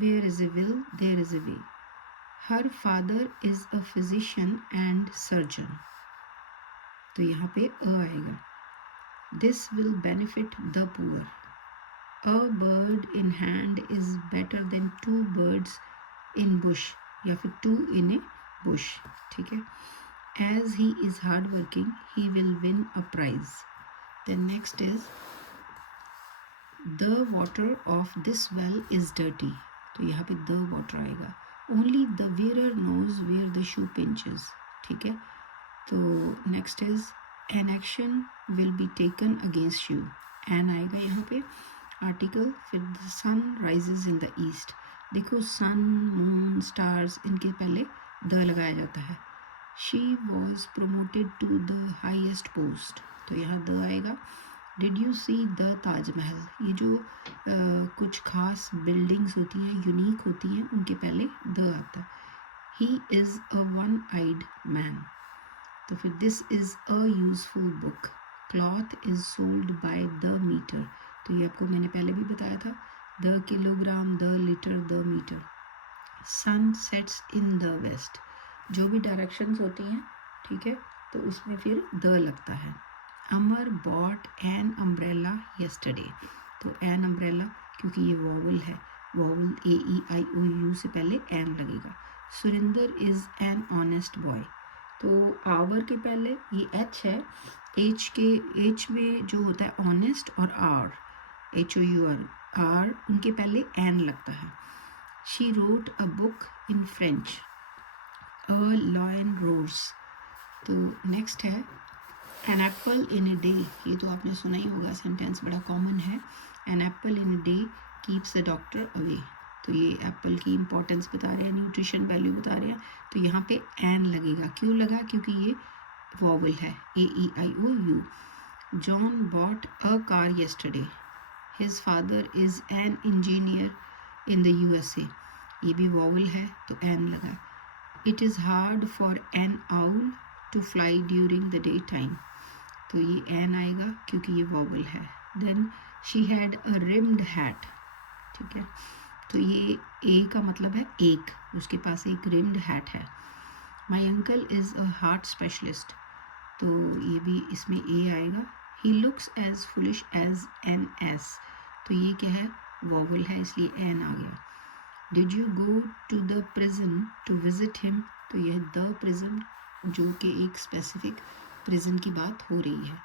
Where is a will, there is a way. Her father is a physician and surgeon. तो यहाँ पे अ आएगा. This will benefit the poor. A bird in hand is better than two birds in bush, या फिर two in a bush. ठीक है. As he is hardworking, he will win a prize. Then next is the water of this well is dirty. तो यहाँ पे the water आएगा. Only the wearer knows where the shoe pinches. ठीक है. तो next is an action will be taken against you. An आएगा यहाँ पे आर्टिकल. फिर the sun rises in the east. देखो sun, moon, stars इनके पहले the लगाया जाता है. She was promoted to the highest post. तो यहाँ the आएगा. Did you see the Taj Mahal? ये जो कुछ खास बिल्डिंग्स होती हैं, यूनिक होती हैं, उनके पहले the आता है. He is a one-eyed man. तो फिर this is a useful book. Cloth is sold by the meter. तो ये आपको मैंने पहले भी बताया था. The kilogram, the liter, the meter. Sun sets in the west. जो भी डायरेक्शंस होती हैं, ठीक है, तो उसमें फिर the लगता है. अमर bought an umbrella yesterday. तो an umbrella क्योंकि ये वॉवल है, वॉवल AEIOU से पहले an लगेगा. Surinder is an honest boy. तो आवर के पहले ये H है, H में जो होता है honest और R, HOUR, उनके पहले an लगता है. She wrote a book in French. A lion roars. तो नेक्स्ट है an apple in a day. ये तो आपने सुना ही होगा, सेंटेंस बड़ा कॉमन है. an apple in a day keeps the doctor away. तो ये एप्पल की इम्पोर्टेंस बता रहे हैं, न्यूट्रिशन वैल्यू बता रहे हैं. तो यहाँ पे एन लगेगा. क्यों लगा? क्योंकि ये वॉवल है, AEIOU. John bought a car yesterday. His father is an engineer in the USA. ये भी वॉवल है तो एन लगा. It is hard for an owl to fly during the daytime. तो ये एन आएगा क्योंकि ये वॉवल है. Then she had a rimmed hat. ठीक है, तो ये ए का मतलब है एक, उसके पास एक रिम्ड हैट है. My uncle is a heart specialist. तो ये भी इसमें ए आएगा. He looks as foolish as an ass. तो ये क्या है? वॉवल है, इसलिए एन आ गया. Did you go to the prison to visit him? तो यह the prison जो कि एक स्पेसिफिक प्रिजन की बात हो रही है.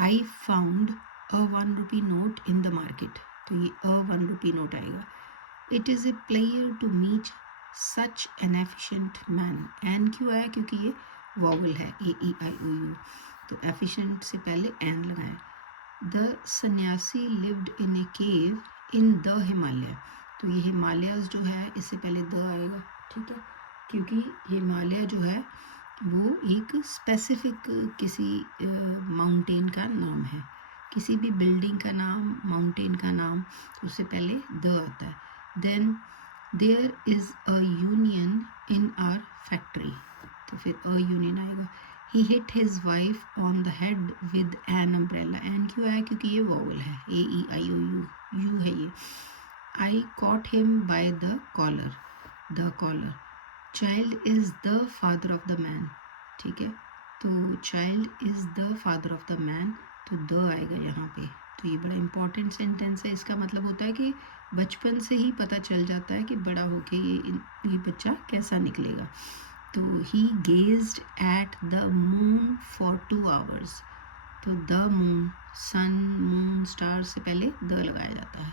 I found a 1 rupee note in the market. तो ये a 1 rupee note आएगा. It is a pleasure to meet such an efficient man. N क्यों आया? क्योंकि ये वॉवल है, AEIOU. तो efficient से पहले एन लगाया. The सन्यासी lived in a cave in the Himalaya. तो ये हिमालयाज जो है इससे पहले द आएगा. ठीक है, क्योंकि हिमालय जो है वो एक स्पेसिफिक किसी माउंटेन का नाम है. किसी भी बिल्डिंग का नाम, माउंटेन का नाम, तो उससे पहले द आता है. Then there is a union in our factory. तो फिर अ यूनियन आएगा. He hit his wife on the head with an umbrella. An क्यों आया? क्योंकि ये वॉवल है, AEIOU, यू है ये. I caught him by the collar. The collar. Child is the father of the man. ठीक है, तो child is the father of the man. तो the आएगा यहाँ पे. तो ये बड़ा इंपॉर्टेंट सेंटेंस है. इसका मतलब होता है कि बचपन से ही पता चल जाता है कि बड़ा होके ये बच्चा कैसा निकलेगा. तो he gazed at the moon for 2 hours. तो the moon, sun, moon, stars से पहले the लगाया जाता है.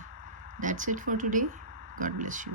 That's it for today. God bless you.